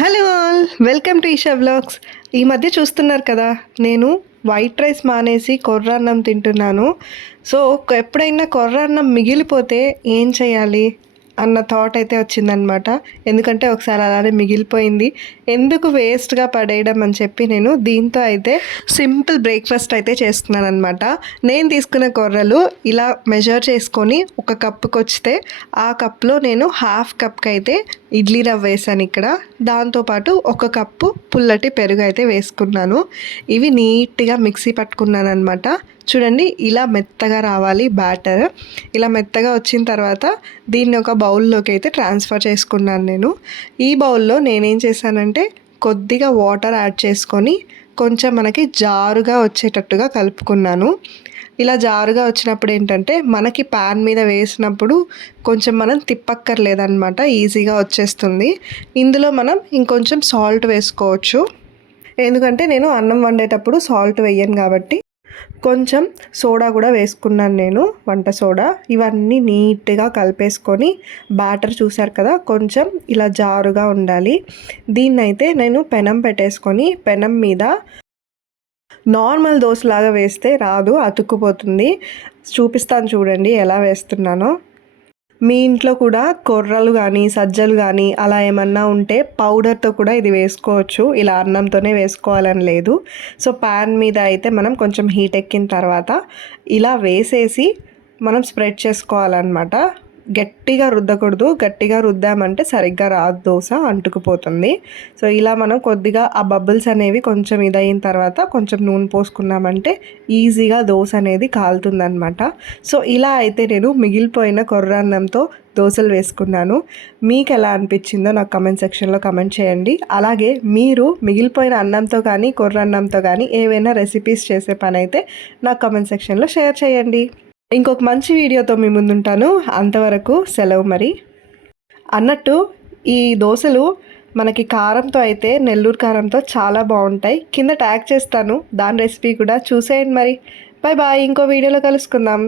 Hello all, welcome to Eesha vlogs. ఈ మధ్య చూస్తున్నారు కదా, నేను వైట్ రైస్ మానేసి కొర్రన్నం తింటున్నాను. సో ఎప్పుడైనా కొర్రన్నం మిగిలిపోతే ఏం చేయాలి అన్న థాట్ అయితే వచ్చిందనమాట. ఎందుకంటే ఒకసారి అలానే మిగిలిపోయింది, ఎందుకు వేస్ట్గా పడేయడం అని చెప్పి నేను దీంతో అయితే సింపుల్ బ్రేక్ఫాస్ట్ అయితే చేస్తున్నాను అనమాట. నేను తీసుకున్న కొర్రలు ఇలా మెజర్ చేసుకొని ఒక కప్పుకి వచ్చితే ఆ కప్లో నేను హాఫ్ కప్కి అయితే ఇడ్లీ రవ్వ వేసాను ఇక్కడ. దాంతోపాటు ఒక కప్పు పుల్లటి పెరుగు అయితే వేసుకున్నాను. ఇవి నీట్గా మిక్సీ పట్టుకున్నాను అనమాట. చూడండి, ఇలా మెత్తగా రావాలి బ్యాటర్. ఇలా మెత్తగా వచ్చిన తర్వాత దీన్ని ఒక బౌల్లోకి అయితే ట్రాన్స్ఫర్ చేసుకున్నాను నేను. ఈ బౌల్లో నేనేం చేశానంటే కొద్దిగా వాటర్ యాడ్ చేసుకొని కొంచెం మనకి జారుగా వచ్చేటట్టుగా కలుపుకున్నాను. ఇలా జారుగా వచ్చినప్పుడు ఏంటంటే మనకి ప్యాన్ మీద వేసినప్పుడు కొంచెం మనం తిప్పక్కర్లేదన్నమాట, ఈజీగా వచ్చేస్తుంది. ఇందులో మనం ఇంకొంచెం సాల్ట్ వేసుకోవచ్చు, ఎందుకంటే నేను అన్నం వండేటప్పుడు సాల్ట్ వేయను కాబట్టి. కొంచెం సోడా కూడా వేసుకున్నాను నేను, వంట సోడా. ఇవన్నీ నీట్గా కలిపేసుకొని బ్యాటర్ చూసారు కదా, కొంచెం ఇలా జారుగా ఉండాలి. దీన్నైతే నేను పెనం పెట్టేసుకొని పెనం మీద నార్మల్ దోశలాగా వేస్తే రాదు, అతుక్కుపోతుంది. చూపిస్తాను చూడండి ఎలా వేస్తున్నానో. మీ ఇంట్లో కూడా కొర్రలు కానీ సజ్జలు కానీ అలా ఏమన్నా ఉంటే పౌడర్తో కూడా ఇది వేసుకోవచ్చు, ఇలా అన్నంతోనే వేసుకోవాలని లేదు. సో ప్యాన్ మీద అయితే మనం కొంచెం హీట్ ఎక్కిన తర్వాత ఇలా వేసేసి మనం స్ప్రెడ్ చేసుకోవాలన్నమాట. గట్టిగా రుద్దకూడదు, గట్టిగా రుద్దామంటే సరిగ్గా రాదు, దోశ అంటుకుపోతుంది. సో ఇలా మనం కొద్దిగా ఆ బబుల్స్ అనేవి కొంచెం ఇదైన తర్వాత కొంచెం నూనె పోసుకున్నామంటే ఈజీగా దోశ అనేది కాలుతుందనమాట. సో ఇలా అయితే నేను మిగిలిపోయిన కొర్రన్నంతో దోశలు వేసుకున్నాను. మీకు ఎలా అనిపించిందో నాకు కమెంట్ సెక్షన్లో కమెంట్ చేయండి. అలాగే మీరు మిగిలిపోయిన అన్నంతో కానీ కొర్రన్నంతో కానీ ఏవైనా రెసిపీస్ చేసే పని అయితే నాకు కమెంట్ సెక్షన్లో షేర్ చేయండి. ఇంకొక మంచి వీడియోతో మీ ముందుంటాను. అంతవరకు సెలవు మరి. అన్నట్టు ఈ దోశలు మనకి కారంతో అయితే నెల్లూరు కారంతో చాలా బాగుంటాయి. కింద ట్యాగ్ చేస్తాను, దాని రెసిపీ కూడా చూసేయండి మరి. బాయ్ బాయ్, ఇంకో వీడియోలో కలుసుకుందాం.